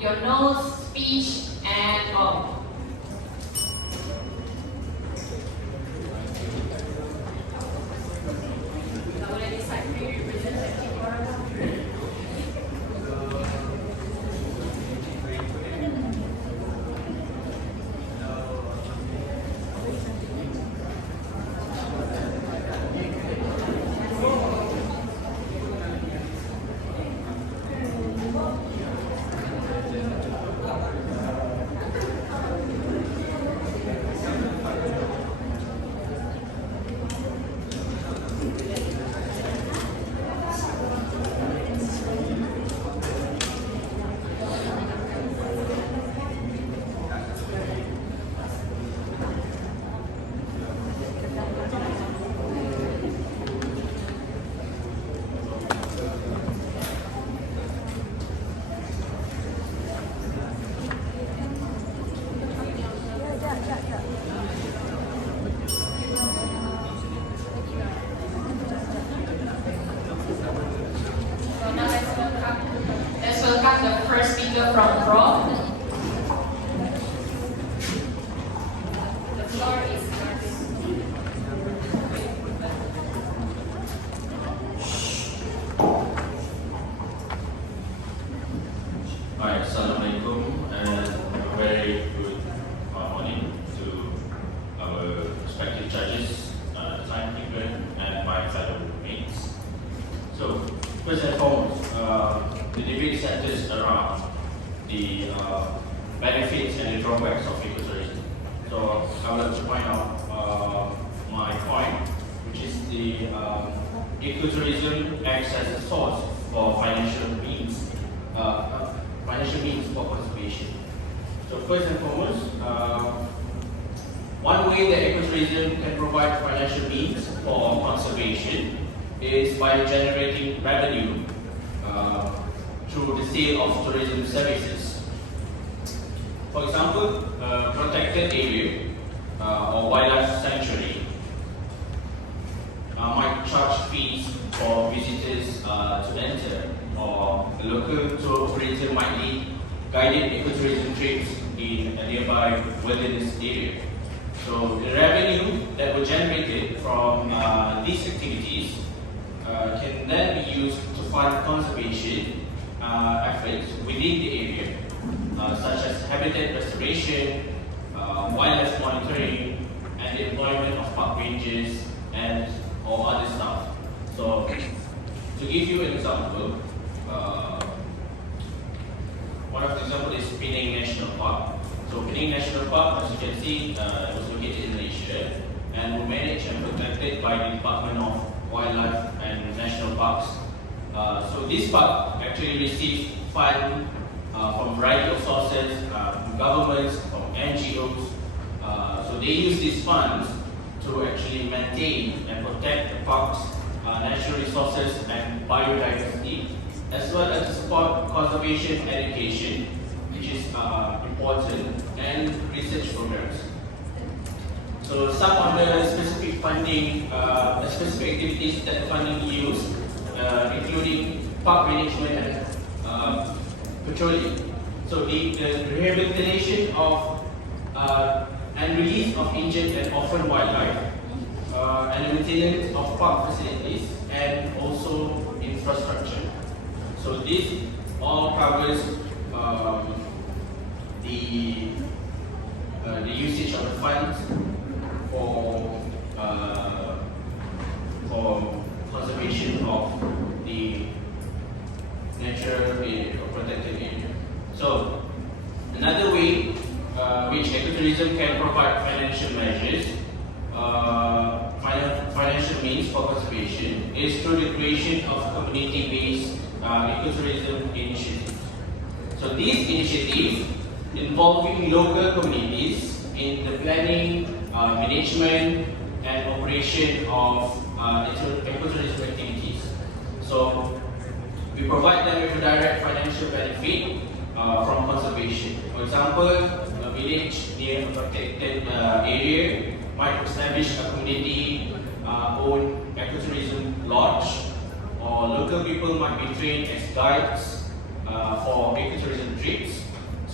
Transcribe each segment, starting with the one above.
your nose, speech, and mouth. Boleh decide free representative orang. Let's welcome the first speaker from Pro. The floor is yours. Hi, Assalamualaikum, and a very good morning to our respective judges, timekeeper, and my fellow mates. So, first and foremost, the debate centers around the benefits and the drawbacks of ecotourism. So, I would like to point out my point, which is the ecotourism acts as a source for financial means for conservation. So, first and foremost, one way that ecotourism can provide financial means for conservation is by generating revenue through the sale of tourism services. For example, a protected area or wildlife sanctuary might charge fees for visitors to enter, or a local tour operator might lead guided ecotourism trips in a nearby wilderness area. So the revenue that was generated from these activities can then be used to fund conservation efforts within the area, such as habitat restoration, wildlife monitoring, and the employment of park rangers and or other staff. So, to give you an example, one of the examples is Penang National Park. So, Penang National Park, as you can see, was located in Malaysia and was managed and protected by the Department of Wildlife and National Parks. So this park actually received funds from a variety of sources, from governments, from NGOs. So they use these funds to actually maintain and protect the park's natural resources and biodiversity, as well as to support conservation education, which is important, and research programs. So some of the specific funding, specific activities that funding use, including park management and patrolling. So the rehabilitation of and release of injured and orphaned wildlife, and the maintenance of park facilities, and also infrastructure. So this all covers the usage of the funds for conservation of the natural area or protected area. So another way which ecotourism can provide financial measures, financial means for conservation is through the creation of community-based ecotourism initiatives. So these initiatives involving local communities in the planning, management, and operation of ecotourism activities. So we provide them with a direct financial benefit from conservation. For example, a village near a protected area might establish a community-owned ecotourism lodge, or local people might be trained as guides for ecotourism trips,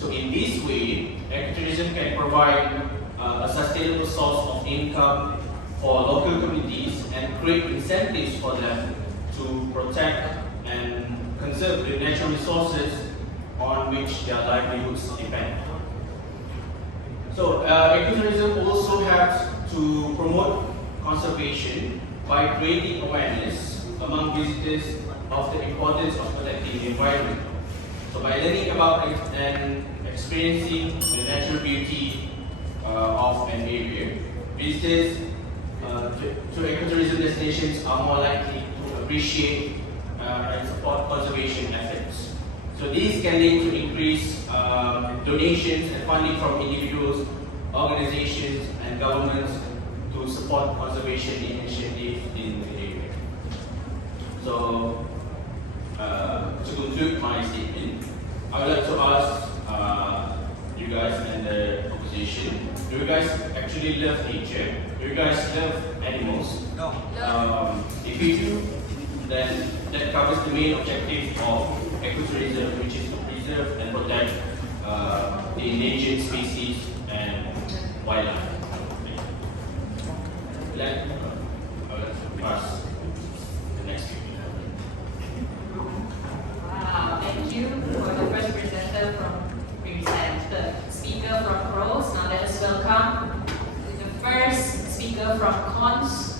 So in this way, ecotourism can provide a sustainable source of income for local communities and create incentives for them to protect and conserve the natural resources on which their livelihoods depend. So ecotourism also helps to promote conservation by creating awareness among visitors of the importance of protecting the environment. So by learning about it and experiencing the natural beauty of an area, visitors to ecotourism destinations are more likely to appreciate and support conservation efforts. So these can lead to increased donations and funding from individuals, organizations, and governments to support conservation initiatives in the area. So, to conclude my statement, I would like to ask you guys and the opposition, do you guys actually love nature? Do you guys love animals? No. If you do, then that covers the main objective of ecotourism, which is to preserve and protect the endangered species and wildlife. Let pass the next speaker. Wow, thank you for the first presenter the speaker from Pros. Now let us welcome the first speaker from Cons.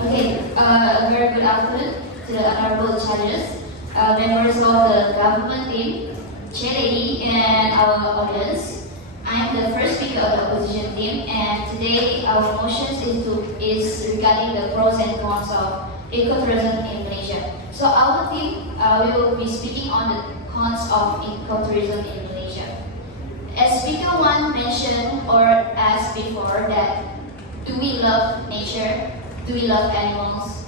Okay, a very good afternoon to the honorable judges, members of the government team, chair lady, and our audience. I am the first speaker of the opposition team, and today our motion is regarding the pros and cons of ecotourism in Malaysia. So our team, we will be speaking on the cons of ecotourism in Malaysia. As Speaker 1 mentioned or asked before that, do we love nature? Do we love animals?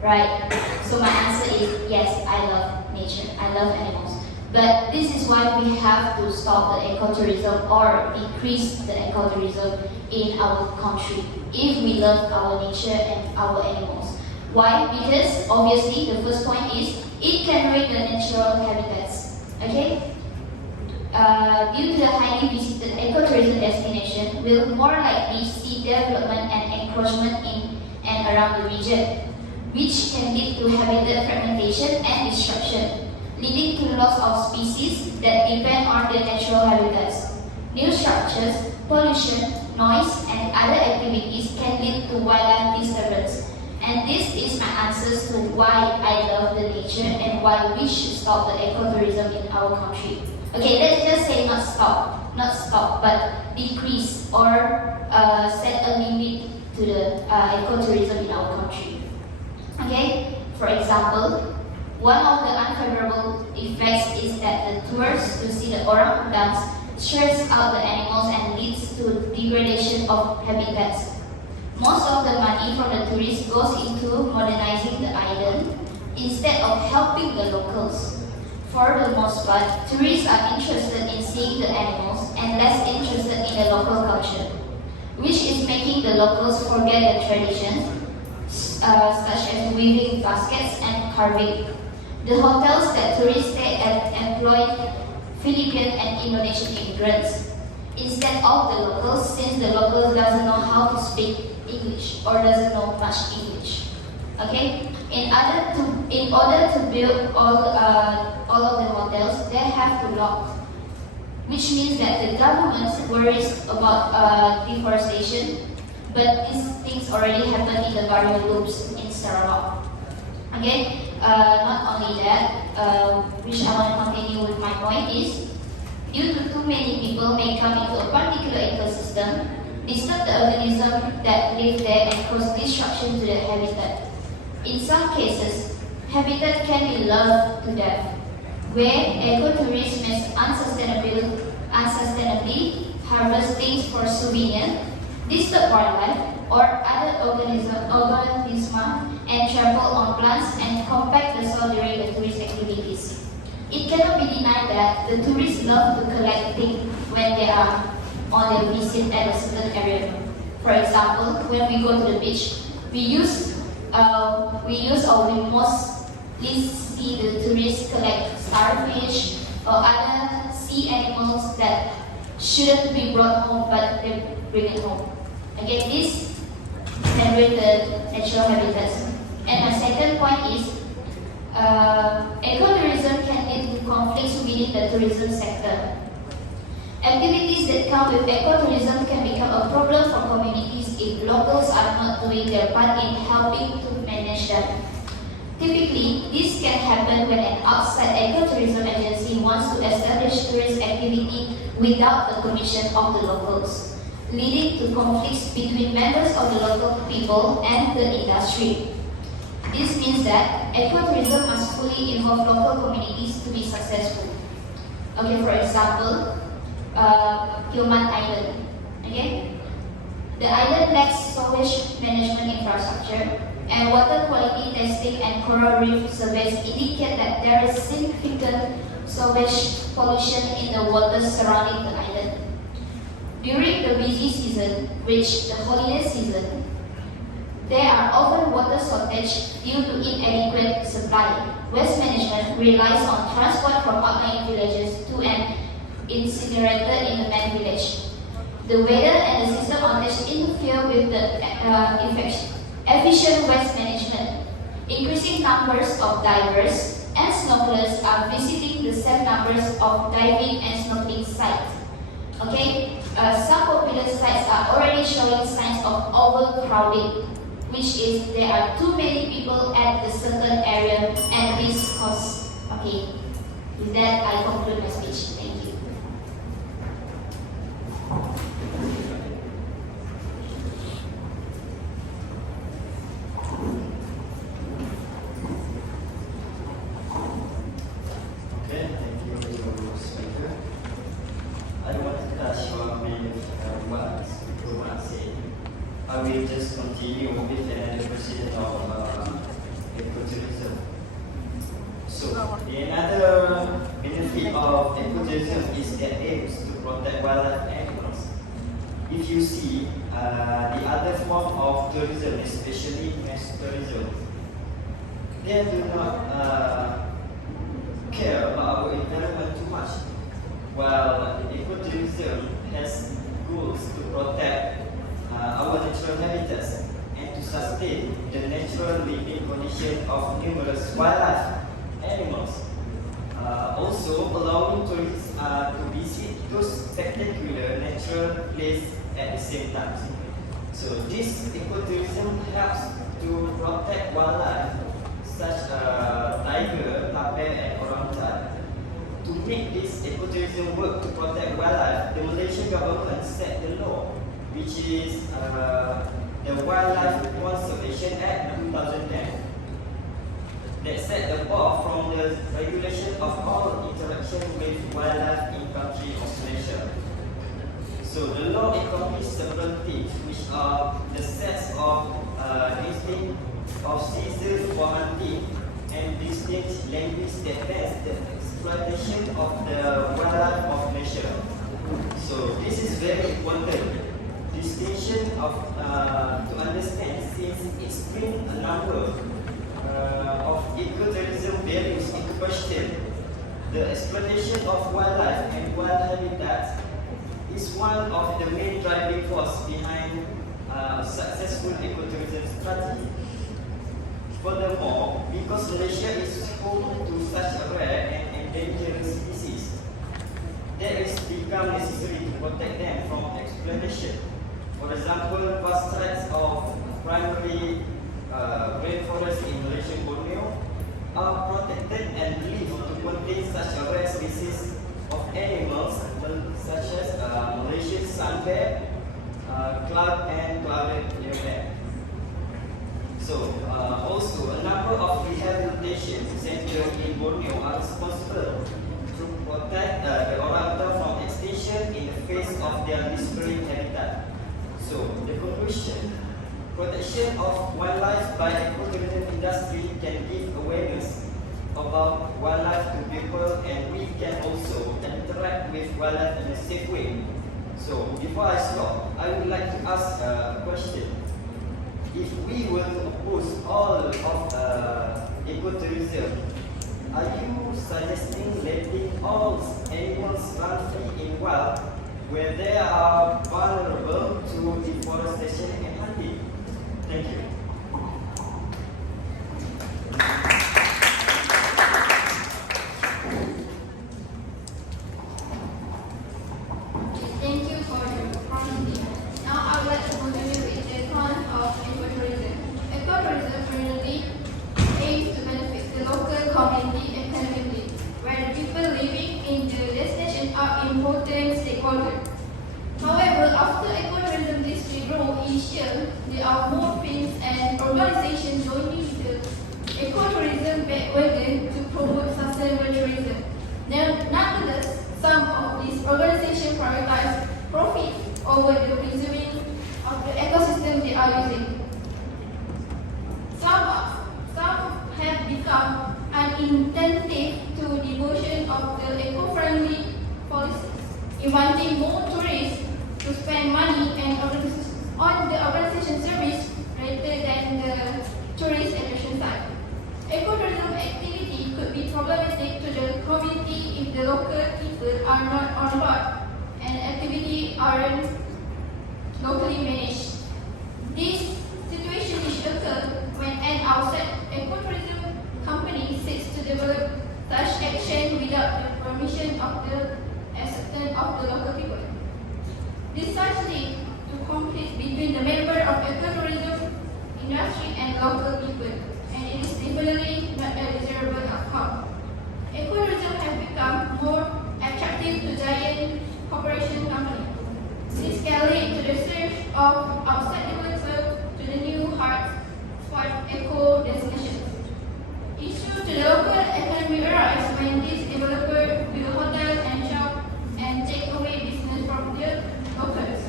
Right? So my answer is yes, I love nature. I love animals. But this is why we have to stop the ecotourism or decrease the ecotourism in our country if we love our nature and our animals. Why? Because obviously the first point is it can ruin the natural habitats. Okay? Due to the highly visited ecotourism destination, will more likely see development and encroachment in and around the region, which can lead to habitat fragmentation and destruction, leading to loss of species that depend on their natural habitats. New structures, pollution, noise, and other activities can lead to wildlife disturbance. And this is my answers to why I love the nature and why we should stop the ecotourism in our country. Okay, let's just say not stop, but decrease or set a limit to the ecotourism in our country. Okay, for example, one of the unfavorable effects is that the tours to see the orangutans stress out the animals and leads to degradation of habitats. Most of the money from the tourists goes into modernizing the island instead of helping the locals. For the most part, tourists are interested in seeing the animals and less interested in the local culture, which is making the locals forget their traditions, such as weaving baskets and carving. The hotels that tourists stay at employ Philippine and Indonesian immigrants instead of the locals, since the locals doesn't know how to speak English or doesn't know much English. Okay, in order to build all of the hotels, they have to lock, which means that the government worries about deforestation, but these things already happen in the barrio loops in Sarawak. Okay, not only that, which I want to continue with my point is, due to too many people may come into a particular ecosystem, disturb the organisms that live there and cause destruction to the habitat. In some cases, habitat can be loved to death, where ecotourism is unsustainably harvest things for souvenir, disturb wildlife or other organisms and trample on plants and compact the soil during the tourist activities. It cannot be denied that the tourists love to collect things when they are on their visit at a certain area. For example, when we go to the beach, we use we use or we mostly see the tourists collect starfish or other sea animals that shouldn't be brought home but they bring it home. Again, this can ruin the natural habitats. And my second point is ecotourism can lead to conflicts within the tourism sector. Activities that come with ecotourism can become a problem for communities if locals are not doing their part in helping to manage them. Typically, this can happen when an outside ecotourism agency wants to establish tourist activity without the permission of the locals, leading to conflicts between members of the local people and the industry. This means that ecotourism must fully involve local communities to be successful. Okay, for example, Gilman Island. Okay? The island lacks sewage management infrastructure, and water quality testing and coral reef surveys indicate that there is significant sewage pollution in the waters surrounding the island. During the busy season, which the holiday season, there are often water shortage due to inadequate supply. Waste management relies on transport from outlying villages to an incinerator in the main village. The weather and the system outage interfere with the efficient waste management. Increasing numbers of divers and snorkelers are visiting the same numbers of diving and snorkeling sites. Okay, some popular sites are already showing signs of overcrowding, which is there are too many people at the certain area and this cause. Okay, with that I conclude my speech. Thank you. Okay, thank you, speaker. I want to touch on what Roman said. I will just continue with another president of ecotourism. So, another benefit of ecotourism is that it aims to protect wildlife animals. If you see the other form of tourism, especially mass tourism, they do not care about our environment too much, while ecotourism has goals to protect our natural habitats and to sustain the natural living condition of numerous wildlife animals. Also allowing tourists to visit those spectacular natural places at the same time. So this ecotourism helps to protect wildlife such tiger, tapir and orangutan. To make this ecotourism work to protect wildlife, the Malaysian government set the law, which is the Wildlife Conservation Act 2010, that set the bar from the regulation of all interaction with wildlife in country of Malaysia. So the law accomplishes several things, which are the sets of instinct of season for hunting and distinct language that bans the exploitation of the wildlife of Malaysia. So this is very important distinction of to understand, since it's bring a number of ecotourism values into question. The exploitation of wildlife and wild habitats is one of the main driving force behind successful ecotourism strategy. Furthermore, because Malaysia is home to such a rare and endangered species, that it's become necessary to protect them from exploitation. For example, vast tracts of primary rainforest in Malaysian Borneo are protected and believed to contain such a rare species of animals such as Malaysian sun bear, cloud and clouded leopard. So, also a number of rehabilitation centers in Borneo are responsible to protect the orangutan from extinction in the face of their disappearing habitat. So, the conclusion: protection of wildlife by the ecotourism industry can give awareness about wildlife to people, and we can also interact with wildlife in a safe way. So, before I stop, I would like to ask a question. If we were to oppose all all of ecotourism, are you suggesting letting all animals run free in wild where they are vulnerable to deforestation and hunting? Thank you. Thank you for your opportunity. Now I would like to continue with the account of ecotourism. Ecotourism really aims to benefit the local community economically, where the people living in the destination are important stakeholders. However, after ecotourism district grow each year, there are more firms and organizations joining the ecotourism bandwagon to promote sustainable tourism. Nonetheless, some of these organizations prioritize profit over the preserving of the ecosystem they are using. Some have become inattentive to devotion of the eco-friendly policies, inviting more tourists to spend money and on the organization service rather than the tourist attraction site. Ecotourism activity could be problematic to the community if the local people are not on board and activity aren't locally managed. This situation is occur when an outside ecotourism company seeks to develop such action without the permission of the acceptance of the local people. This such lead to conflict between the member of ecotourism industry and local people, and it is definitely not a desirable outcome. Ecotourism has become more attractive to giant corporation companies. This can lead to the surge of outside developers to the new hard-fought eco destinations. Issue to the local economy arise when these developers build hotels and shops and take away business from the locals.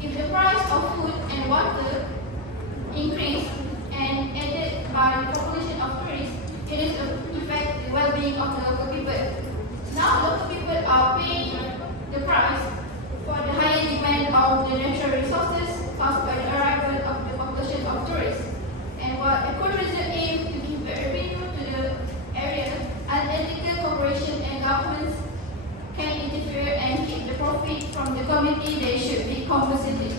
If the price of food and water increase and added by the population of tourists, it is affect the well-being of the local people. Now local people are paying the price for the higher demand of the natural resources caused by the arrival of the population of tourists. And while ecotourism aims to give a revenue to the area, unethical corporations and governments can interfere and keep the profit from the community. They should be compensated.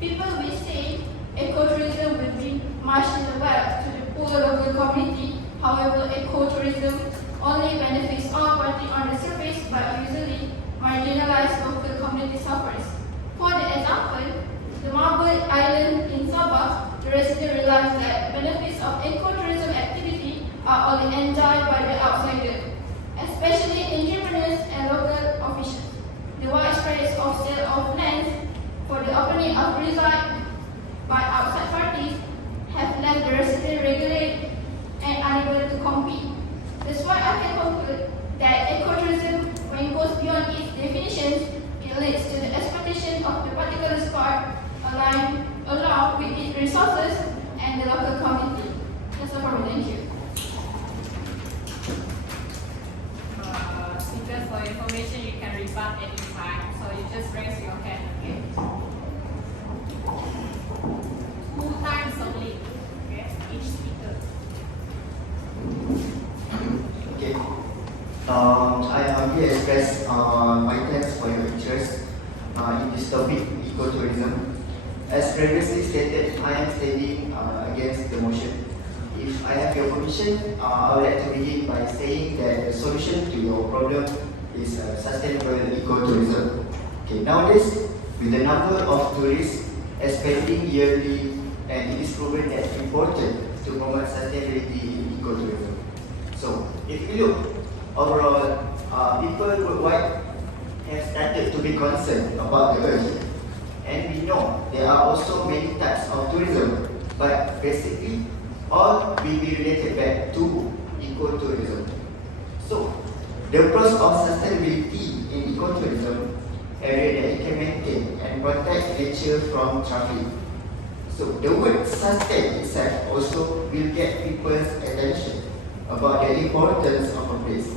People will say ecotourism will bring much wealth to the poor local community. However, ecotourism only benefits all parties on the surface but usually marginalized local community suffers. For the example, the Marble Island in Sabah, the residents realize that benefits of ecotourism activity are only enjoyed by the outsider, especially entrepreneurs and local officials. The widespread of sale of lands for the opening of resort by outside parties have left the resident regulated and unable to compete. That's why I can conclude that ecotourism, when it goes beyond its definitions, it leads to the exploitation of the particular spot along with its resources and the local community. That's all from me. Thank you. Speakers, for information, you can rebut any time, so you just raise your hand, okay? 2 times only, okay? Each speaker. Okay. I humbly express my thanks for your interest in this topic, ecotourism. As previously stated, I am standing against the motion. If I have your permission, I would like to begin by saying that the solution to your problem is sustainable ecotourism. Okay, nowadays, with the number of tourists expanding yearly, and it is proven that it's important to promote sustainability in ecotourism. So, if you look overall, people worldwide have started to be concerned about the earth. And we know there are also many types of tourism, but basically all will be related back to ecotourism. So, the approach of sustainability in ecotourism area that it can maintain and protect nature from traffic. So, the word sustain itself also will get people's attention about the importance of a place.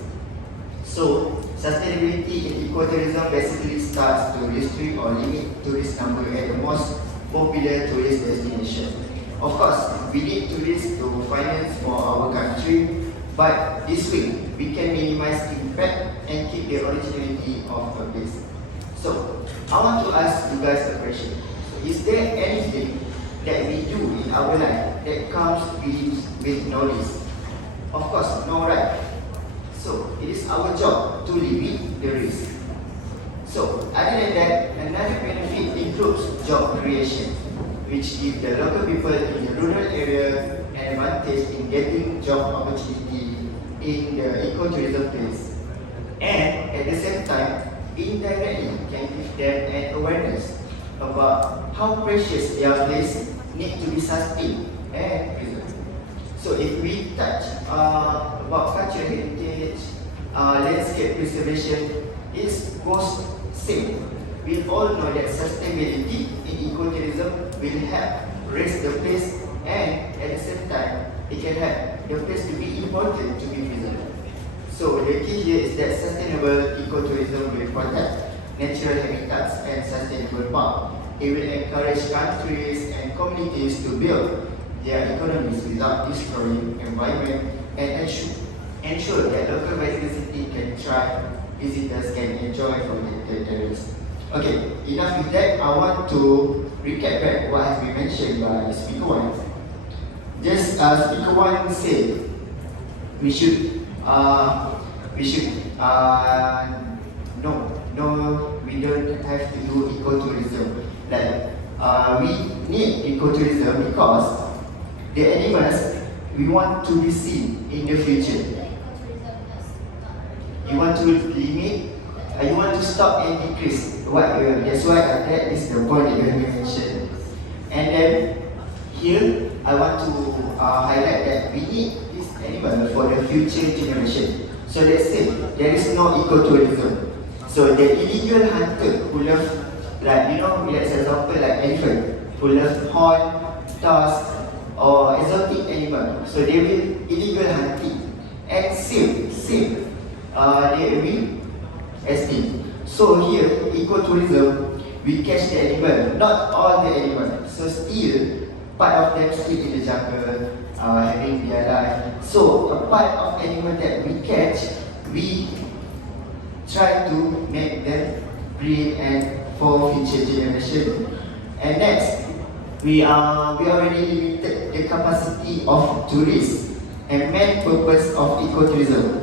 So, sustainability in ecotourism basically starts to restrict or limit tourist number at the most popular tourist destination Of course, we need tourists to finance for our country, but this way we can minimize impact and keep the originality of the place. So, I want to ask you guys a question. Is there anything that we do in our life that comes with no risk? Of course, no, right? So, it is our job to limit the risk. So, other than that, another benefit includes job creation, which give the local people in the rural area an advantage in getting job opportunity in the ecotourism place. And at the same time, indirectly can give them an awareness about how precious their place need to be sustained and preserved. So if we touch about cultural heritage, landscape preservation is most same. We all know that sustainability in ecotourism will help raise the place, and at the same time, it can help the place to be important to be preserved. So the key here is that sustainable ecotourism will protect natural habitats and sustainable park. It will encourage countries and communities to build their economies without destroying environment and ensure that local biodiversity can thrive, visitors can enjoy from the territories. Okay, enough with that. I want to recap back what has been mentioned by Speaker 1. Just Speaker 1 said we should no, we don't have to do ecotourism. Like we need ecotourism because the animals we want to be seen in the future. You want to limit, you want to stop and decrease. That's why that is the point that you have mentioned. And then here I want to highlight that we need this animal for the future generation. So let's say there is no ecotourism. So the illegal hunter who love, like let's example like elephant who love horn, tusk, or exotic animal. So they will illegal hunting and save they will extinct. So here, ecotourism, we catch the animal, not all the animals. So still, part of them still in the jungle, having their life. So a part of animal that we catch, we try to make them breed and for future generation. And next, we already limited the capacity of tourists and main purpose of ecotourism.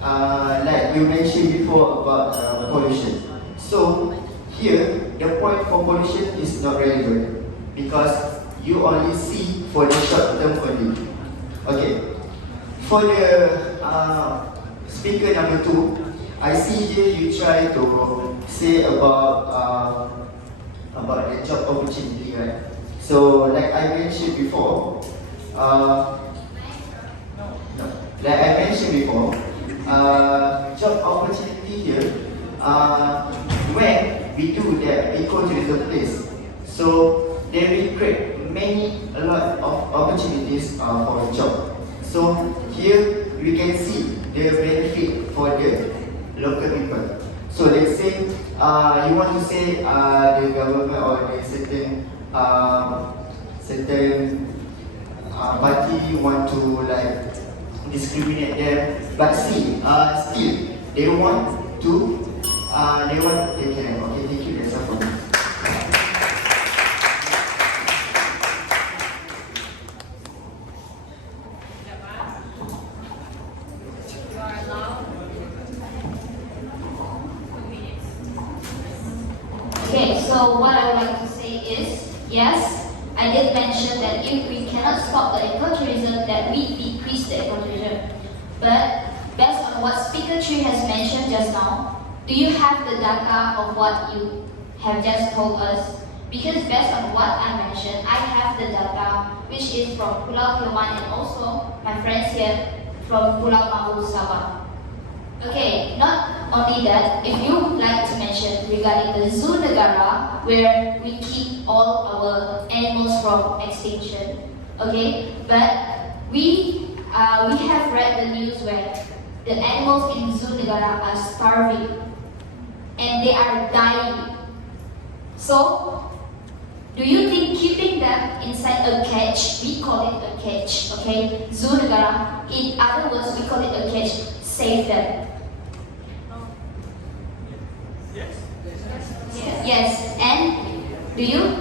Like we mentioned before about pollution. So here, the point for pollution is not relevant because you only see for the short term only. Okay, for the speaker number 2, I see here you try to say about the job opportunity, right? So like I mentioned before, job opportunity here, when we do the ecotourism place, so they will create a lot of opportunities for a job. So here we can see the benefit for the local people. So let's say you want to say the government or the certain party want to like discriminate them, but still they want to they can. Okay, thank you. That's all for me. You are allowed 2 minutes. Okay, so what I would like to say is, yes, I did mention that if we cannot stop the ecotourism, that we decrease the ecotourism. But based on what Speaker 3 has mentioned just now, do you have the data of what you have just told us? Because based on what I mentioned, I have the data which is from Pulau Kilman and also my friends here from Pulau Mahu, Sabah. Okay, not only that, if you would like to mention regarding the Zoo Negara, where we keep all our animals from extinction, okay, but we have read the news where the animals in Zoo Negara are starving and they are dying. So, Do you think keeping them inside a cage, we call it a cage, okay? Zoo negara, in other words, we call it a cage, save them? Yes. Yes, and do you?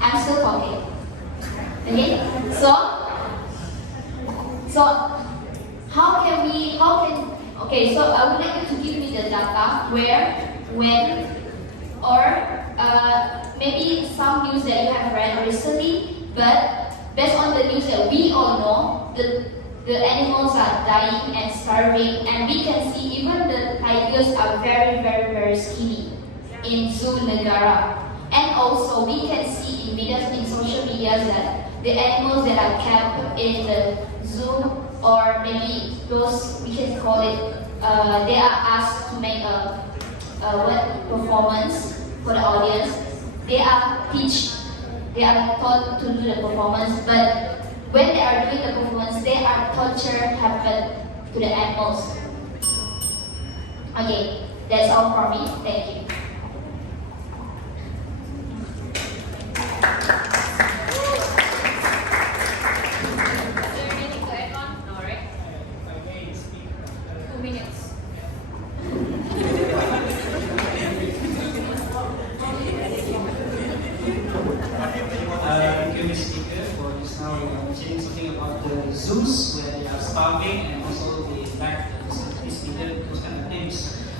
I'm still talking. Okay, so okay, so I would like you to give me the data where, when, or maybe some news that you have read recently, but based on the news that we all know, the animals are dying and starving, and we can see even the tigers are very, very, very skinny in Zoo Negara. And also we can see in videos in social media that the animals that are kept in the zoo, or maybe those we can call it, they are asked to make a performance for the audience. They are taught to do the performance, but when they are doing the performance, they are torture happen to the animals. Okay, that's all from me. Thank you. Is there anything to add on? No, right? 2 minutes. Thank you, Ms. Speaker, for just now mentioning something about the zoos where they are starving and also the lack of facilities needed, those kind of things.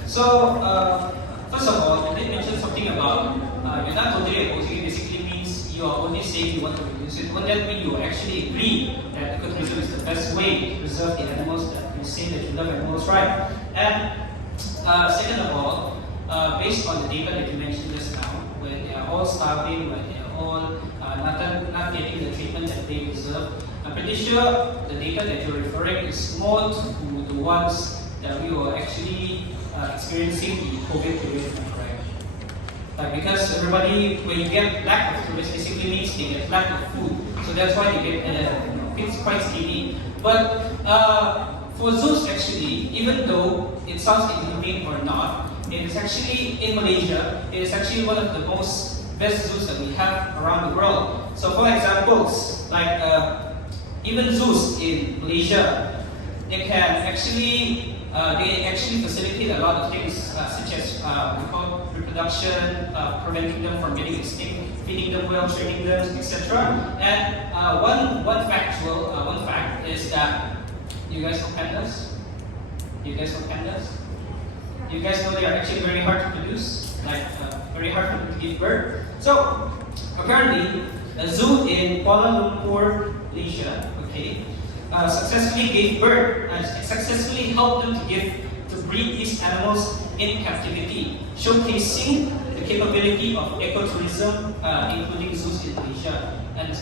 So, first of all, you did mention something about you're not totally opposing it. Basically means you are only saying you want to reduce it. Would that mean you actually agree that ecotourism is the best way to preserve the animals that you say that you love animals, right? And second of all, based on the data that you mentioned just now, where they are all starving, where they are all not getting the treatment that they deserve, I'm pretty sure the data that you're referring is more to the ones that we were actually experiencing the COVID period, right? Like because everybody, when you get lack of tourists, basically means they get lack of food. So that's why they get it's quite skinny. But for zoos actually, even though it sounds inhumane or not, it is actually in Malaysia, it is actually one of the most best zoos that we have around the world. So for examples, like even zoos in Malaysia, they actually facilitate a lot of things such as we call reproduction, preventing them from getting extinct, feeding them well, training them, etc. And one fact is that you guys know pandas? You guys know pandas? You guys know they are actually very hard to produce, like very hard for them to give birth. So apparently, a zoo in Kuala Lumpur, Malaysia, okay, successfully gave birth and successfully helped them to breed these animals in captivity, showcasing the capability of ecotourism, including zoos in Malaysia. And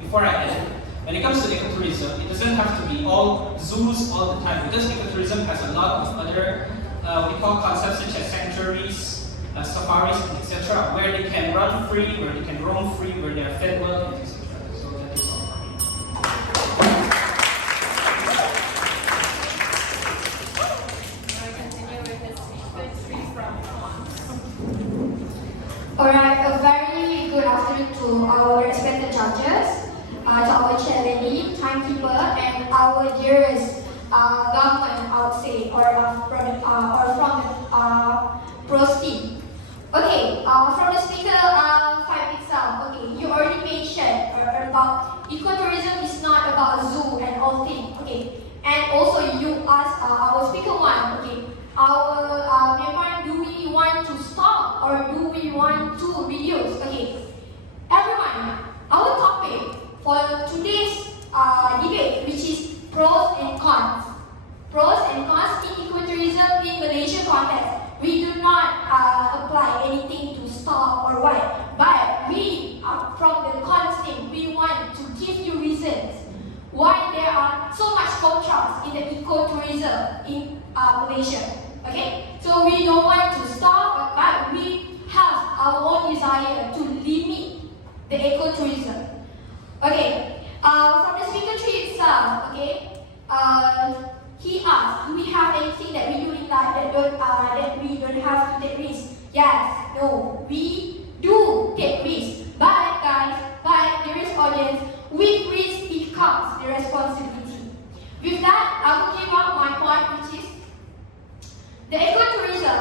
before I end, when it comes to ecotourism, it doesn't have to be all zoos all the time, because ecotourism has a lot of other we call concepts such as sanctuaries, safaris, etc., where they can run free, where they can roam free, where they are fed well, etc. So that is all for me. Now we continue with the speakers, three from Alright, a very good afternoon to our respected judges, to our chair lady, timekeeper, and our dearest government, I would say, or from the pros team. Okay, from the speaker 5 itself, okay, you already mentioned about ecotourism is not about zoo and all things, okay, and also you asked our speaker 1, okay, our member, do we want to stop or do we want to reduce? Okay, everyone, our topic for today's debate, which is pros and cons. Pros and cons in ecotourism in Malaysia context. We do not apply anything to stop or what, but we, from the cons thing, we want to give you reasons why there are so much contrast in the ecotourism in Malaysia. Okay, so we don't want to stop, but we have our own desire to limit the ecotourism. Okay, from the speaker tree itself, okay, he asked, do we have anything that we do in like that we don't have to take risks. Yes, no, we do take risks. But guys, dearest audience, with risk it comes the responsibility. With that, I will give out my point, which is the ecotourism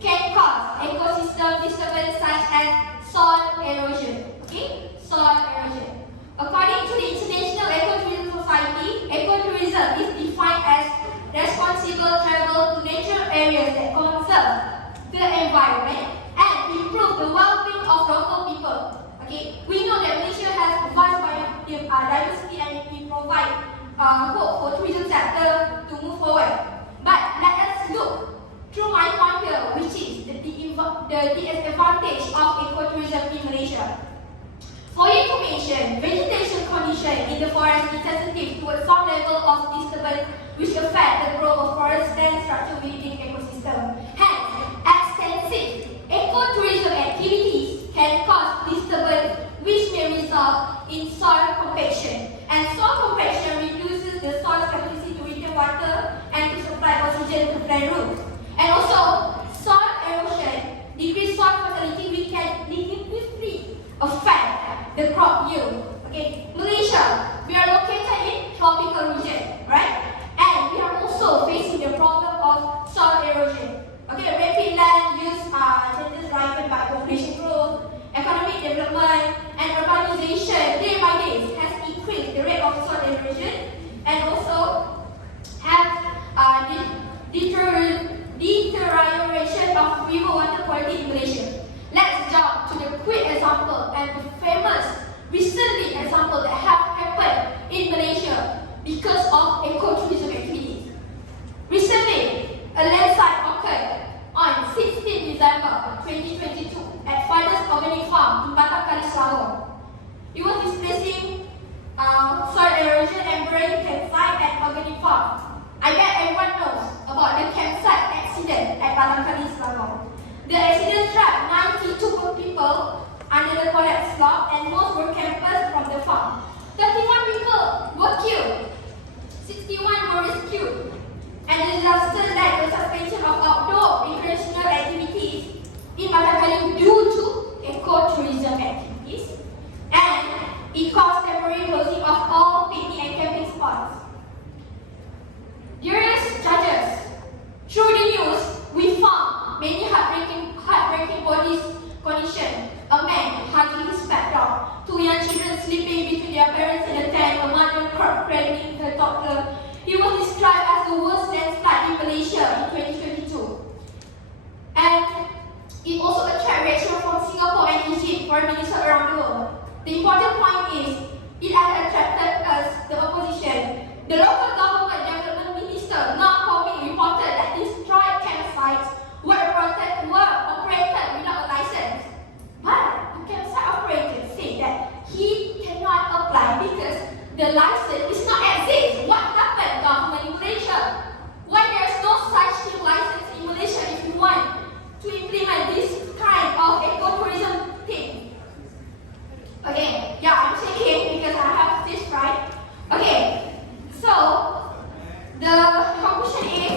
can cause ecosystem disturbance such as soil erosion. Okay, soil erosion. According to the International Ecotourism Society, ecotourism is defined as responsible travel to natural areas that conserve the environment and improve the well-being of local people. Okay, we know that Malaysia has vast diversity and we provide hope for tourism sector to move forward. But let us look through my point here, which is the disadvantage of ecotourism in Malaysia. For your information, vegetation condition in the forest is sensitive towards some level of disturbance which affect the growth of forest and structure within ecosystem. Hence, extensive ecotourism activities can cause disturbance which may result in soil compaction. And soil compaction reduces the soil's capacity to retain water and to supply oxygen to plant roots. And also, soil erosion decrease soil fertility which can negatively affect the crop yield. Okay, Malaysia, we are located in tropical region, right? And we are also facing the problem of soil erosion. Okay, rapid land use changes driven by population growth, economic development, and urbanization day by day has increased the rate of soil erosion and also have deterioration of river water quality in Malaysia. Let's jump to the quick example and the famous recently example that have happened in Malaysia because of ecotourism activities. Recently, a landslide occurred on 16 December 2022 at Father's Organic Farm in Batam Kali, Selangor. It was displacing soil erosion and burning campsite at Organic Farm. I bet everyone knows about the campsite accident at Batam Kali, Selangor. The accident trapped 92 people under the collapsed slab and most were campers from the farm. 31 people were killed, 61 were rescued, and the disaster led to the suspension of outdoor recreational activities in Batam Kali due to ecotourism activities, and it caused temporary closing of all picnic and camping spots. Dearest judges, through the news, we found many heartbreaking body conditions. A man hugging his pet dog, 2 young children sleeping between their parents in a tent, a mother cradling her toddler. It was described as the worst landslide in Malaysia in 2022. And it also attracted reaction from Singapore and Egypt, foreign ministers around the world. The important point is, it has attracted us, the opposition. The local government development minister, now Komi, reported that destroyed campsites were operated without a license. But the campsite operator said that he cannot apply because the license is not exist. What happened, government in Malaysia? Why there is no such thing license in Malaysia if you want to implement this kind of ecotourism thing? Okay, yeah, I'm shaking because I have this right. Okay, so the conclusion is,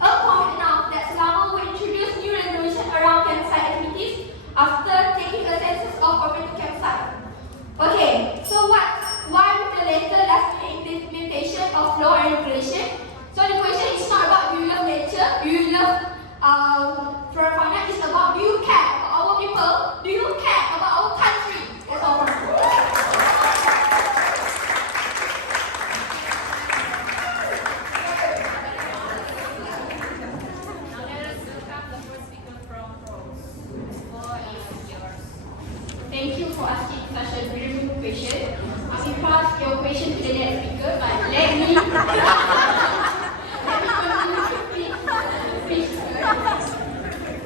a comment announced that Selangor will introduce new regulation around campsite activities after taking a census of operating campsite. Okay, so why would the later last minute implementation of law and regulation? So the question is not about do you love nature, do you love flora and fauna, it's about do you care about our people, do you care about our country? That's all. Thank you for asking such a beautiful question. I will pass your question to the next speaker, but let me continue to speak,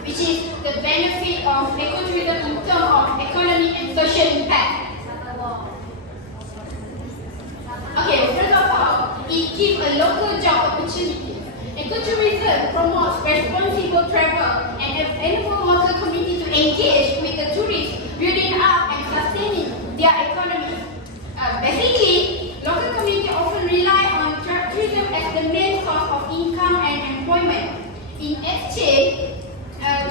which is the benefit of ecotourism in terms of economic and social impact. Okay, first of all, it gives a local job opportunity. Ecotourism promotes responsible travel and enables local community to engage with the tourists, building up and sustaining their economy. Basically, local community often rely on tourism as the main source of income and employment. In exchange,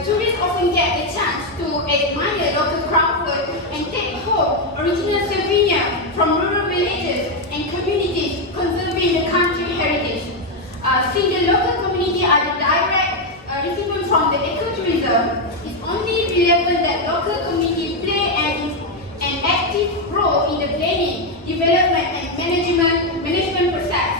tourists often get the chance to admire local craft and take home original souvenirs from rural villages and communities conserving the country heritage. Since the local community are the direct recipient from the ecotourism, it's only relevant that local community play an active role in the planning, development and management process.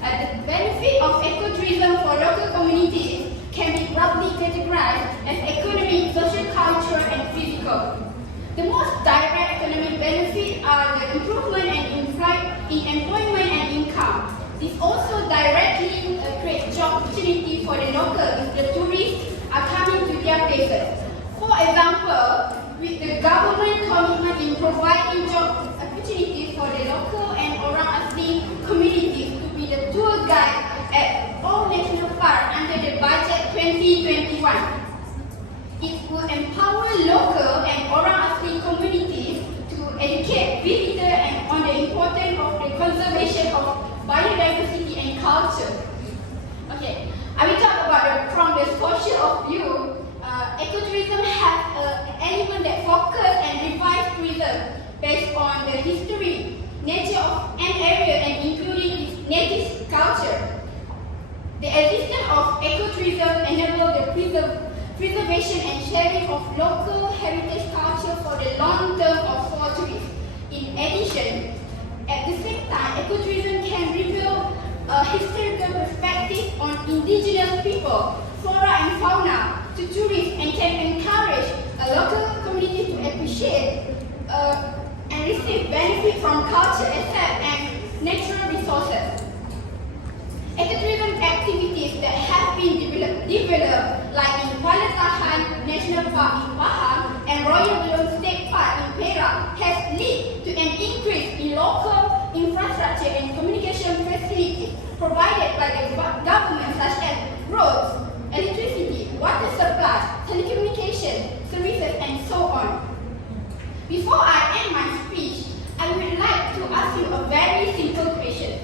The benefit of ecotourism for local communities can be broadly categorized as economic, social, cultural, and physical. The most direct economic benefits are the improvement in employment and income. This also directly creates job opportunity for the local if the tourists are coming to their places. For example, with the government commitment in providing job opportunities for the local and orang asli communities to be the tour guide at all national parks under the budget 2021. It will empower local and orang asli communities to educate visitors and on the importance of the conservation of biodiversity and culture. Okay, I will talk about from the social view. Ecotourism has an element that focus and revise tourism based on the history, nature of an area and including its native culture. The existence of ecotourism enables the preservation and sharing of local heritage culture for the long term of for tourists. In addition, at the same time, ecotourism can reveal a historical perspective on indigenous people, flora and fauna to tourists and can encourage a local community to appreciate and receive benefit from culture, assets and natural resources. Ecotourism activities that have been developed like in Palatahan National Park in Pahang and Royal Balloon State Park in Perak has led to an increase in local infrastructure and communication facilities provided by the government such as roads, electricity, water supply, telecommunication services and so on. Before I end my speech, I would like to ask you a very simple question.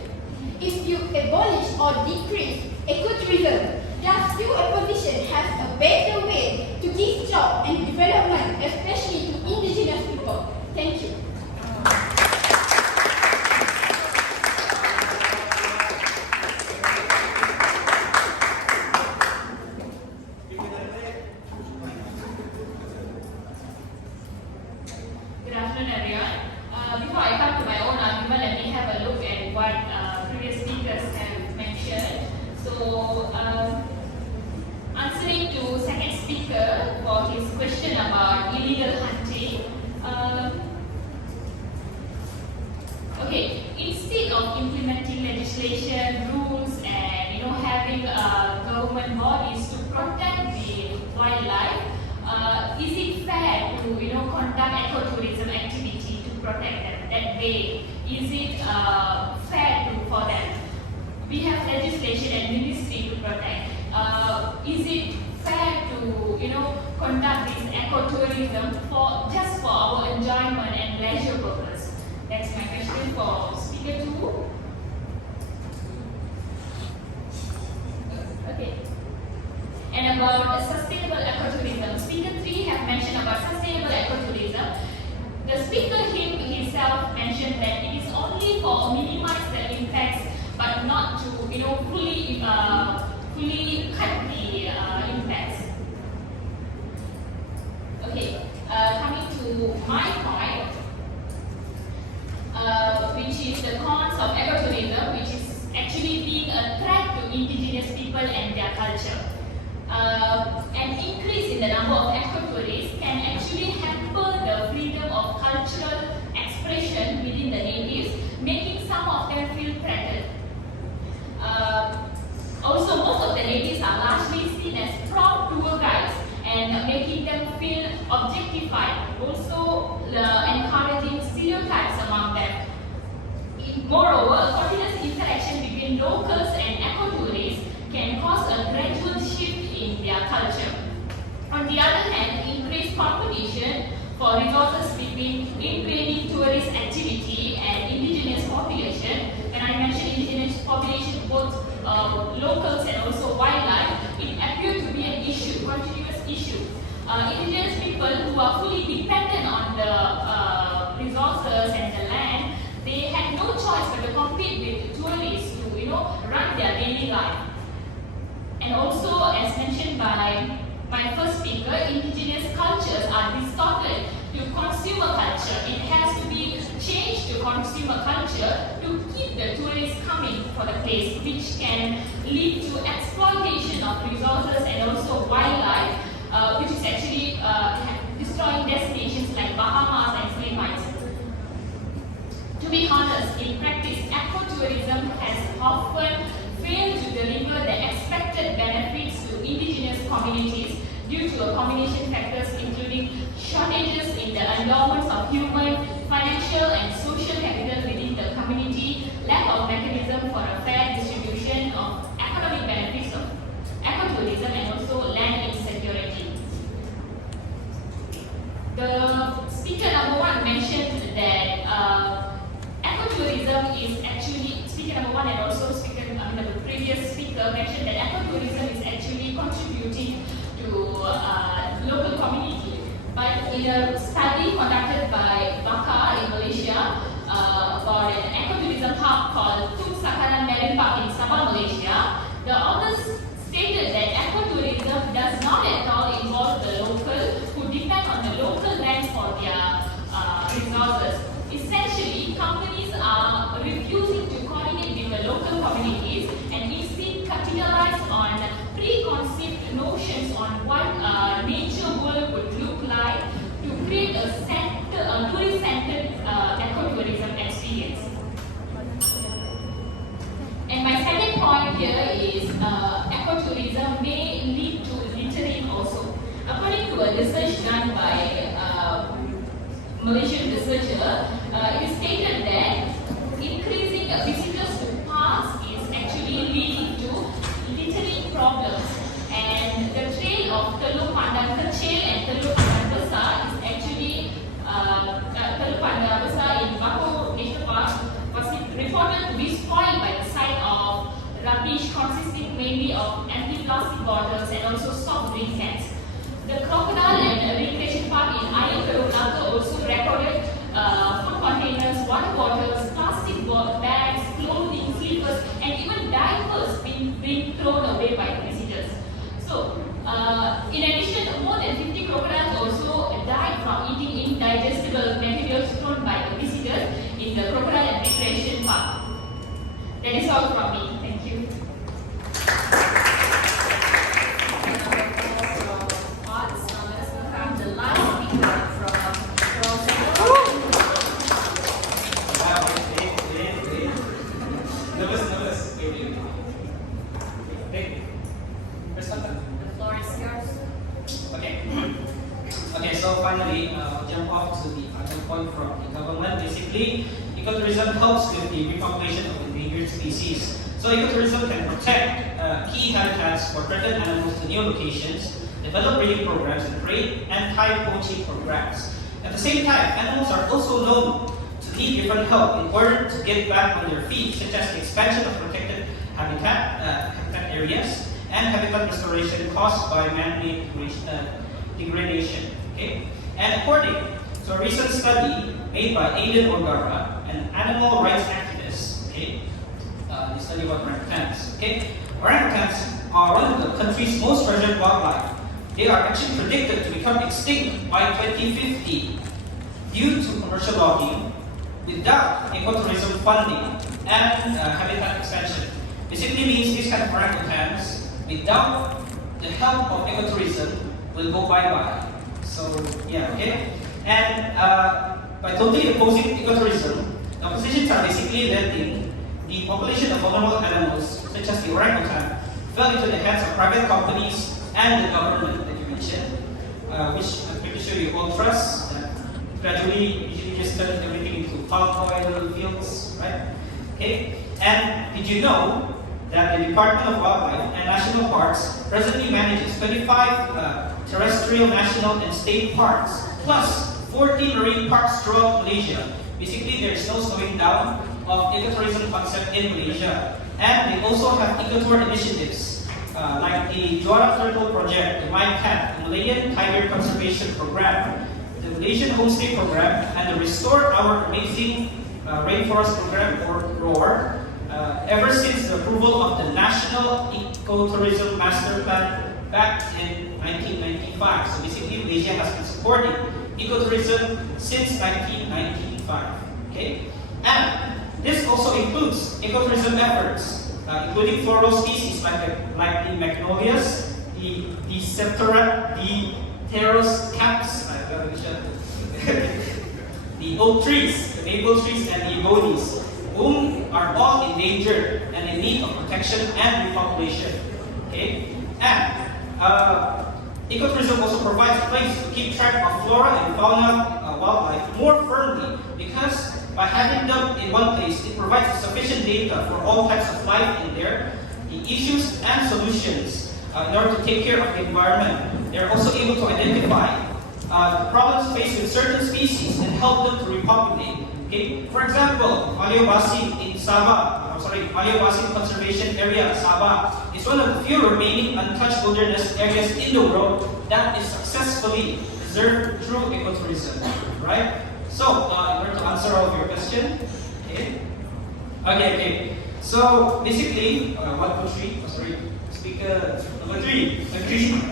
If you abolish or decrease ecotourism, does your opposition have a better way to give job and development, especially to indigenous people? Thank you. Good afternoon, everyone. Before I come to my own argument, let me have a look at what previous speakers have mentioned. So, answering to second speaker for his question about illegal hunting. Okay, instead of implementing legislation, rules, and having government bodies to protect the wildlife, is it fair to conduct ecotourism activity to protect them that way? Is it fair for them? We have legislation and ministry to protect. Is it fair to conduct this ecotourism just for our enjoyment and leisure purpose? That's my question for speaker 2. Okay. And about sustainable ecotourism, speaker 3 have mentioned about sustainable ecotourism. The speaker himself mentioned that it is only for minimize the impacts, but not to fully cut the impacts. Okay, coming to my point, which is the cons of ecotourism, which is actually being a threat to indigenous people and their culture. An increase in the number of ecotourists can actually hamper the freedom of cultural expression within the natives, making some of them feel threatened. Also, most of the natives are largely seen as prompt tour guides and making them feel objectified, also encouraging stereotypes among them. Moreover, a continuous interaction between locals and ecotourists can cause a gradual shift in their culture. On the other hand, increased competition for resources between in-training tourist activity and indigenous population, and I mentioned indigenous population, both locals and also wildlife, it appears to be an continuous issue. Indigenous people who are fully dependent on the resources and the land, they had no choice but to compete with tourists to run their daily life. And also, as mentioned by my first speaker, indigenous cultures are distorted to consumer culture. It has to be changed to consumer culture to keep the tourists coming for the place, which can lead to exploitation of resources and also wildlife, which is actually destroying destinations like Bahamas and Philippines. To be honest, in practice, ecotourism has often failed to deliver the expected benefits to indigenous communities due to a combination factors including shortages in the endowments of human, financial and social capital within the community, lack of mechanism for a fair distribution of economic benefits of ecotourism, and also land insecurity. The speaker number one mentioned that ecotourism is actually, speaker number one and also the previous speaker mentioned that ecotourism is actually contributing to local community. But in a study conducted by Baka in Malaysia about an ecotourism park called Tung Sakaran Marine Park in Sabah, Malaysia, the authors stated that ecotourism does not at all involve the local who depend on the local land for their resources. Essentially, companies are refusing to coordinate with the local communities and instead capitalize on preconceived notions on what nature world would look like to create a tourist-centered ecotourism experience. And my second point here is ecotourism may lead to littering also. According to a research done by Malaysian researcher, it is stated that increasing visitors to parks is actually leading to littering problems. And the trail of Teluk Pandang Kecil and Teluk Pandang Besar is actually Teluk Pandang Besar in Bako National Park was reported to be spoiled by the sight of rubbish consisting mainly of empty plastic bottles and also soft drink cans. The crocodile and recreation park in Air Teruk Melaka also recorded food containers, water bottles, plastic bags, clothing, slippers, and even diapers being thrown away by the visitors. So, in addition, more than 50 crocodiles also died from eating indigestible materials thrown by the visitors in the crocodile and recreation park. That is all from me. Thank you. So finally, jump off to the other point from the government. Basically, ecotourism helps with the repopulation of endangered species. So ecotourism can protect key habitats for threatened animals to new locations, develop breeding programs, and create anti-poaching programs. At the same time, animals are also known to need different help in order to get back on their feet, such as the expansion of protected habitat areas and habitat restoration caused by man-made degradation. Okay? And according to a recent study made by Aidan Orgara, an animal rights activist, okay, they study about orangutans. Okay? Orangutans are one of the country's most treasured wildlife. They are actually predicted to become extinct by 2050 due to commercial logging without ecotourism funding and habitat expansion. Basically means these kind of orangutans, without the help of ecotourism, will go bye-bye. So, yeah, okay? And by totally opposing ecotourism, the oppositions are basically letting the population of vulnerable animals, such as the orangutan, fell into the hands of private companies and the government that you mentioned, which I'm pretty sure you all trust. Gradually, usually just turn everything into palm oil fields, right? Okay? And did you know that the Department of Wildlife and National Parks presently manages 25 terrestrial, national, and state parks, plus 14 marine parks throughout Malaysia. Basically, there is no slowing down of ecotourism concept in Malaysia. And they also have ecotour initiatives like the Juara Turtle Project, the MyCat, the Malayan Tiger Conservation Program, the Malaysian Homestay Program, and the Restore Our Amazing Rainforest Program, or ROAR, ever since the approval of the National Ecotourism Master Plan back in 1995. So basically, Malaysia has been supporting ecotourism since 1995. Okay, and this also includes ecotourism efforts, including floral species like the magnolias, the Septera, the Teros caps, the oak trees, the maple trees, and the ebonies, whom are all endangered and in need of protection and repopulation. Okay, and ecotourism also provides a place to keep track of flora and fauna wildlife more firmly, because by having them in one place, it provides sufficient data for all types of life in there, the issues and solutions in order to take care of the environment. They're also able to identify problems faced with certain species and help them to repopulate. Okay? For example, Maleo Basin in Sabah, Maleo Basin Conservation Area, Sabah, is one of the few remaining untouched wilderness areas in the world that is successfully preserved through ecotourism. Right? So, in order to answer all of your question, okay. So, basically, speaker number three agree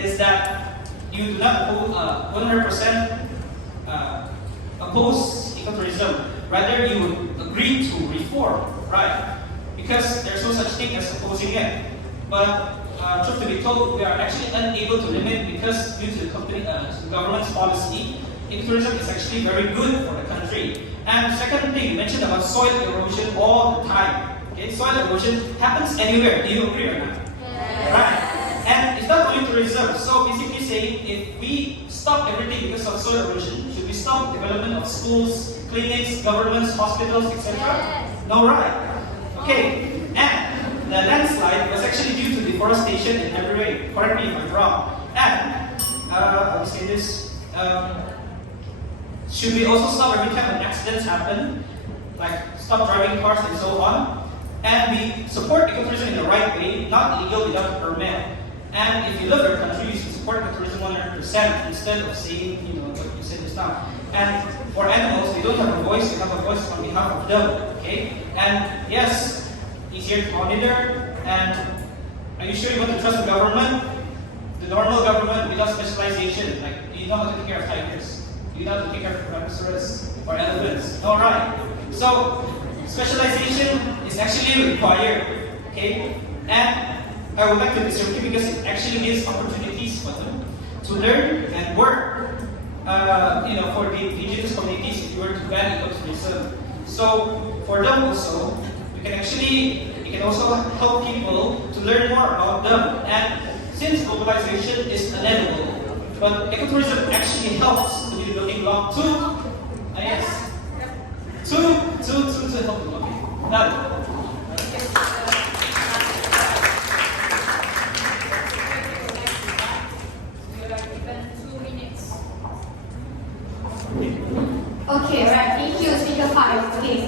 is that you do not 100% oppose ecotourism. Rather, you would agree to reform, right? Because there's no such thing as opposing it. But truth to be told, we are actually unable to limit, because due to the government's policy, ecotourism is actually very good for the country. And second thing, you mentioned about soil erosion all the time. Okay, soil erosion happens anywhere. Do you agree or not? Yes. Right. And it's not only tourism. So basically saying, if we stop everything because of soil erosion, should we stop development of schools, clinics, governments, hospitals, etc.? Yes. No, right. Okay. And the landslide was actually due to deforestation in heavy rain. Correct me if I'm wrong. And I'll say this. Should we also stop every time an accidents happen, like stop driving cars and so on? And we support ecotourism in the right way, not illegal without a permit. And if you love your country, you should support ecotourism 100% instead of saying, what you said just now. And for animals, we don't have a voice, we have a voice on behalf of them. Okay? And yes, easier to monitor. And are you sure you want to trust the government? The normal government without specialization, like, do you know how to take care of tigers? Do you know how to take care of rhinoceros or elephants? All right. So specialization is actually required. Okay? And I would like to disagree, because it actually gives opportunities for them to learn and work. For the indigenous communities, if you were to ban ecotourism. So for them also, it can also help people to learn more about them. And since globalization is inevitable, but ecotourism actually helps to be the building block to help them. Okay. Done. Okay, right. Thank you, Speaker 5. Okay.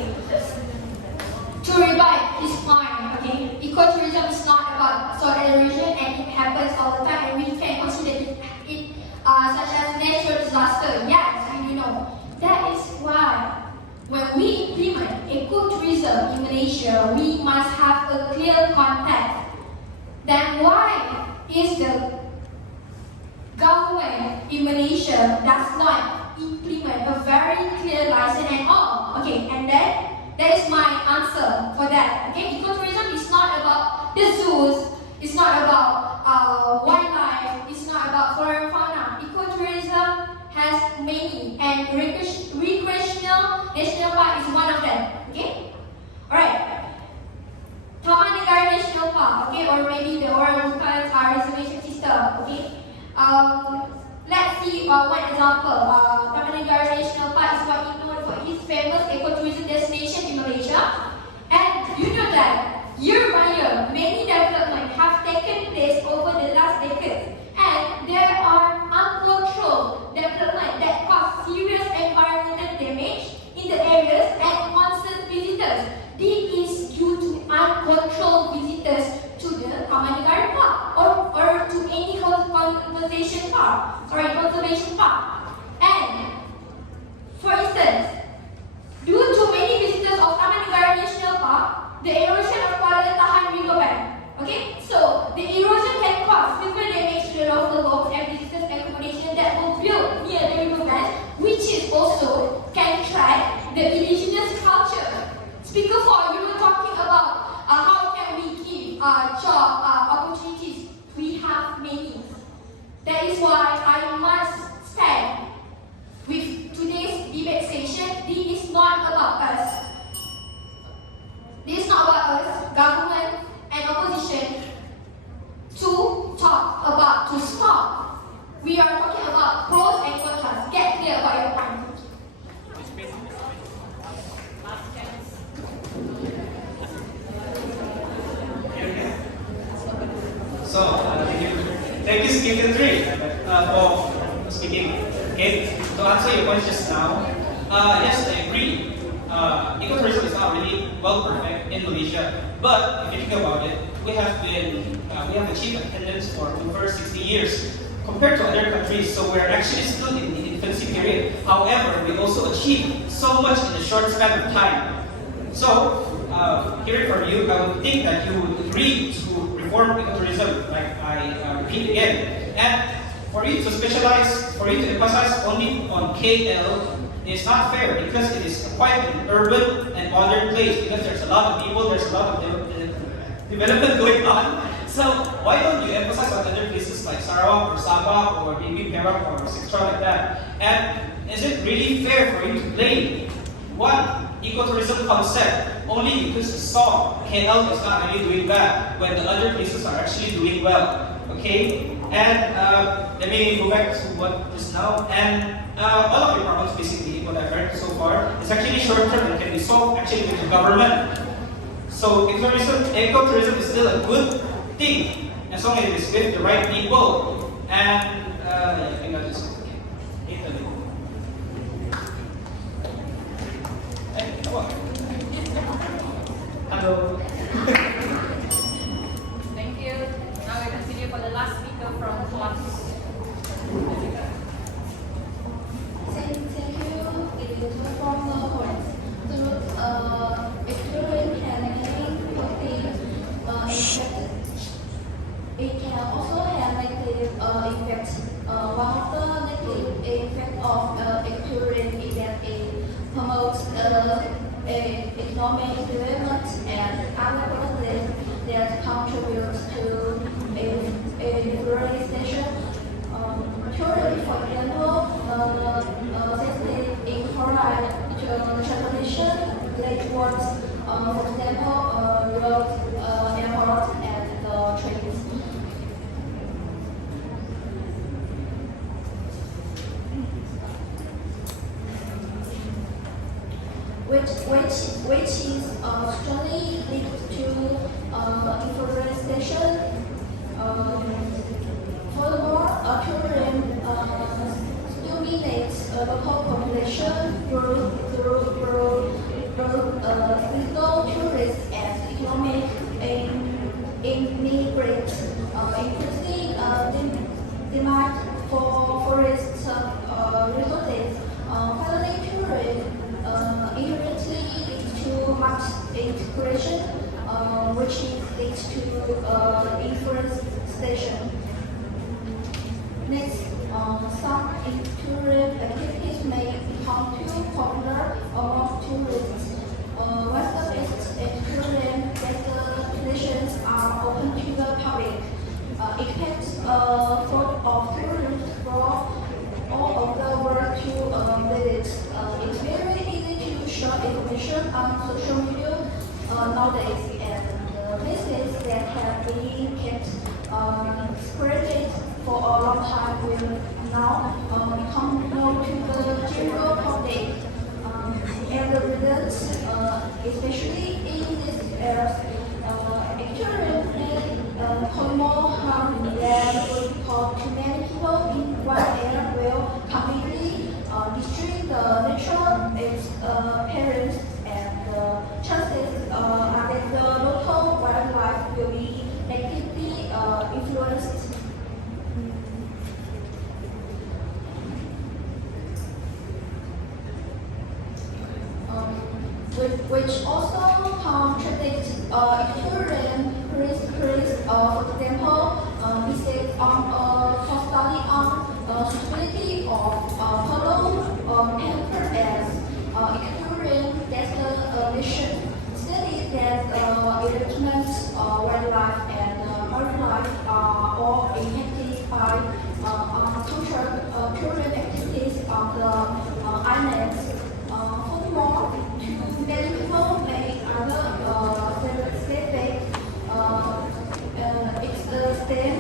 To revive this point, okay, ecotourism is not about soil erosion, and it happens all the time, and we can consider it such as natural disaster. Yes, we do know. That is why when we implement ecotourism in Malaysia, we must have a clear context. Then why is the government in Malaysia does not implement a very clear license and all? Okay, and then that is my answer for that. Okay, ecotourism is not about the zoos, it's not about wildlife, it's not about flora and fauna. Ecotourism has many, and recreational national park is one of them. Okay, alright. Taman Negara National Park, okay, or maybe the Orangutan reservation system. Okay, let's see one example. Taman Negara National Park is what known for its famous ecotourism destination in Malaysia. And you know that year by year, many developments have taken place over the last decade. And there are uncontrolled development that cause serious environmental damage in the areas and concern visitors. This is due to uncontrolled visitors to the Taman Negara Park. indigenous culture. Speaker 4, you were talking about how can we give job opportunities. We have many. That is why I must stand with today's debate session. This is not about us. This is not about us, government and opposition, to talk about, to stop. We are talking about pros and cons. Get clear about your point. So, thank you, Speaker 3, for speaking. Okay, to answer your question just now, yes, I agree. Ecotourism is not really well perfect in Malaysia, but if you think about it, we have achieved attendance for over 60 years compared to other countries. So we're actually still in the infancy period. However, we also achieved so much in a short span of time. So, hearing from you, I would think that you would agree to reform ecotourism, like I repeat again. And for you to specialize, for you to emphasize only on KL, it's not fair because it is quite an urban and modern place because there's a lot of people, there's a lot of development going on. So why don't you emphasize on other places like Sarawak or Sabah or maybe Perak or Sichuan like that? And is it really fair for you to blame one ecotourism concept only because you saw KL is not really doing bad when the other places are actually doing well? Okay? And let me go back to what is now. And all of your problems, basically, what I've heard so far, is actually short-term and can be solved actually with the government. So ecotourism is still a good thing as long as it is with the right people. And I think I'll just hello. Thank you. Now we continue for the last speaker from Part 1. Thank you. It is from the point. Exploring it can also have negative effects. One of the negative effects of exploring is that it promotes economic development and other policies that contribute to deforestation. Tourism, for example, sensitive in chloride transportation, lake works, for example, roads, airports, and trains. Which is strongly linked to deforestation. Furthermore, tourism stimulates local population through physical tourists and economic immigrants, increasing demand for forest resources. Finally, tourism inherently leads to mass integration, which leads to deforestation. Next, some tourism activities may become too popular among tourists. Once the tourism destinations are open to the public, expect flow of tourists from all over the world to visit. It's very easy to share information on social media nowadays, and places that have been kept secreted for a long time will now become known to the general public. As a result, especially in these areas, tourism may cause more harm than good because too many people in one area will completely destroy the nature, its parents, and chances are that the local wildlife will be negatively influenced. Which also contradicts tourism risk, for example, research on study on suitability of photo temper as tourism finance. Furthermore, too many people make other setbacks. It's the same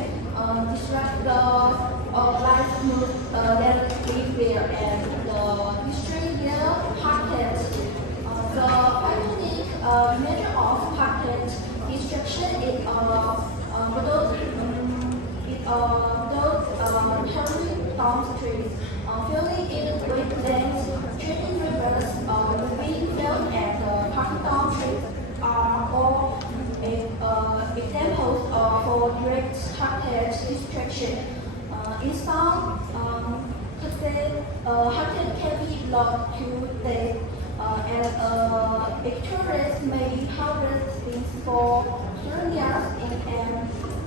disrupt the life mood that live there and the history there patent. The iconic measure of patent destruction is those carrying down trees, filling in wetlands, treating rivers, being filled and cutting down trees are all examples for direct habitat destruction. In some habitat can be lost to death, and tourists may harvest things for 3 years in an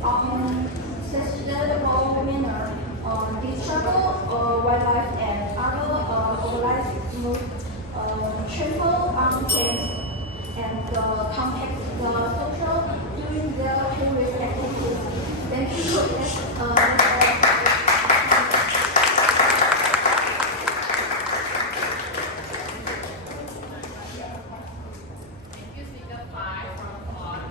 unsustainable manner. These trouble wildlife and other organisms trample on things and contact the social during their tourist activities. Thank you. Thank you, Speaker 5 from Part1.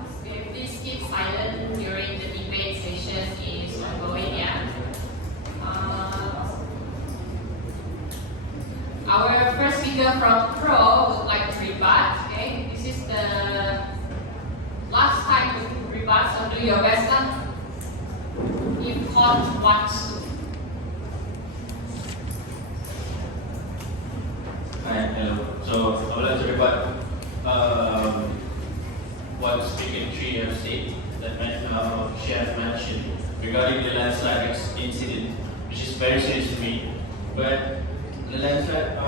Please keep silent during the debate session is ongoing, yeah? Our first speaker from Pro would like to rebut, okay? This is the last time to rebut, so do your best, huh? If court wants to. Hi, hello. So I would like to rebut what Speaker 3 has said, that she has mentioned regarding the landslide incident, which is very serious to me. But the landslide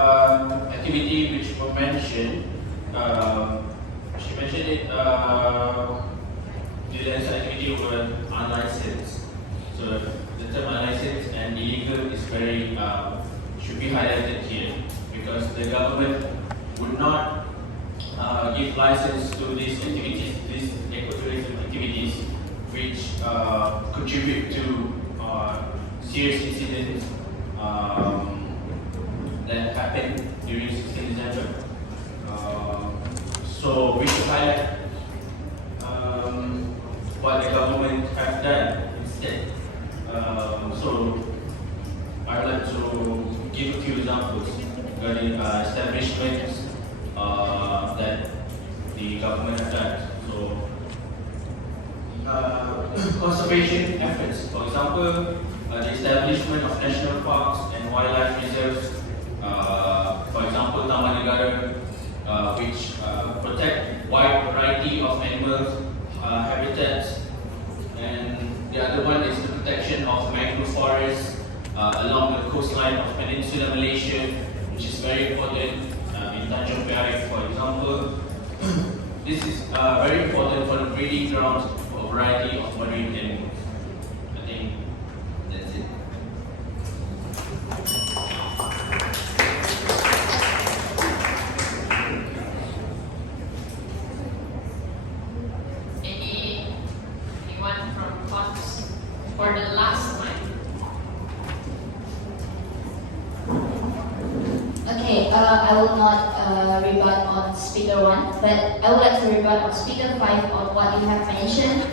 activity which was mentioned, she mentioned it, the landslide activity was unlicensed. So the term unlicensed and illegal is very, should be highlighted here, because the government would not give license to these activities, these ecotourism activities, which contribute to serious incidents that happened during 16 December. So we should highlight what the government have done instead. So I would like to give a few examples regarding establishments that the government has done. So conservation efforts, for example, the establishment of national parks and wildlife reserves, for example, Taman Negara, which protect wide variety of animals, habitats, and the other one is the protection of mangrove forests along the coastline of Peninsular Malaysia, which is very important in Tanjung Piai, for example. This is very important for the breeding grounds for a variety of marine animals. I think that's it. Anyone from Fox for the last one? Okay, I will not rebut on speaker 1, but I would like to rebut on speaker 5 on what you have mentioned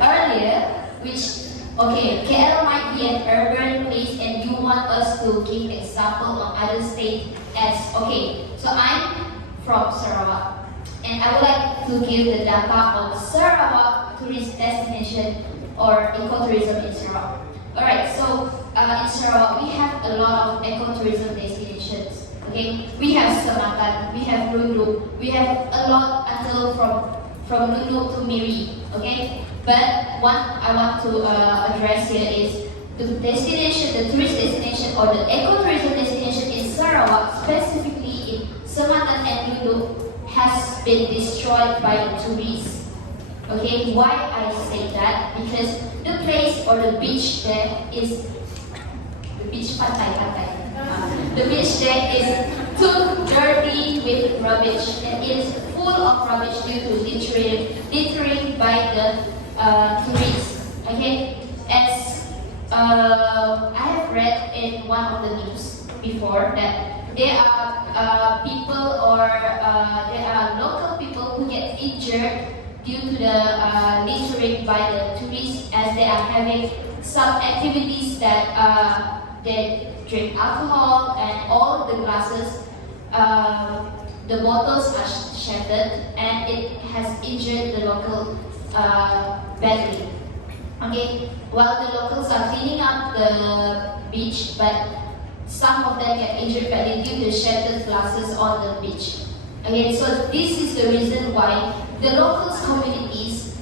earlier, which, okay, KL might be an urban place and you want us to give example of other states as, okay, so I'm from Sarawak and I would like to give the data on Sarawak tourist destination or ecotourism in Sarawak. Alright, so in Sarawak we have a lot of ecotourism destinations. Okay, we have Sematan, we have Lulu, we have a lot until from Lulu to Miri. Okay, but what I want to address here is the destination, the tourist destination or the ecotourism destination in Sarawak, specifically in Sematan and Lulu, has been destroyed by the tourists. Okay, why I say that? Because the place or the beach there is the beach pantai. The beach there is too dirty with rubbish and it is full of rubbish due to littering by the tourists. Okay, as I have read in one of the news before that there are people or there are local people who get injured due to the littering by the tourists, as they are having some activities that they drink alcohol and all the glasses, the bottles are shattered and it has injured the local badly. Okay, while the locals are cleaning up the beach, but some of them get injured badly due to shattered glasses on the beach. Okay, so this is the reason why the locals communities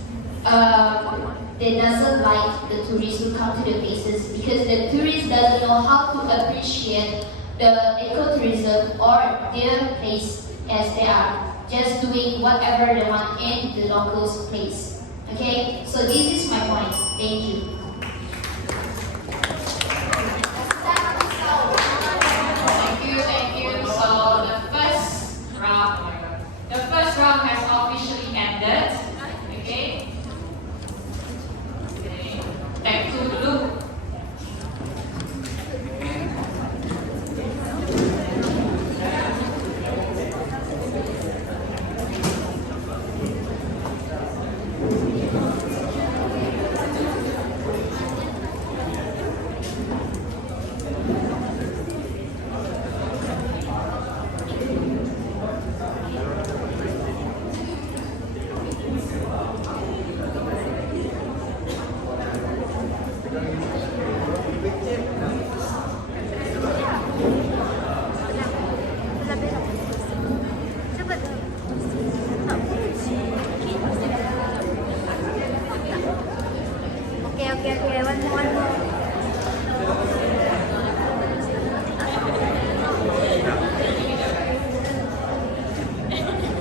they doesn't like the tourists who come to the places, because the tourists doesn't know how to appreciate the ecotourism or their place, as they are just doing whatever they want in the locals' place. Okay, so this is my point. Thank you.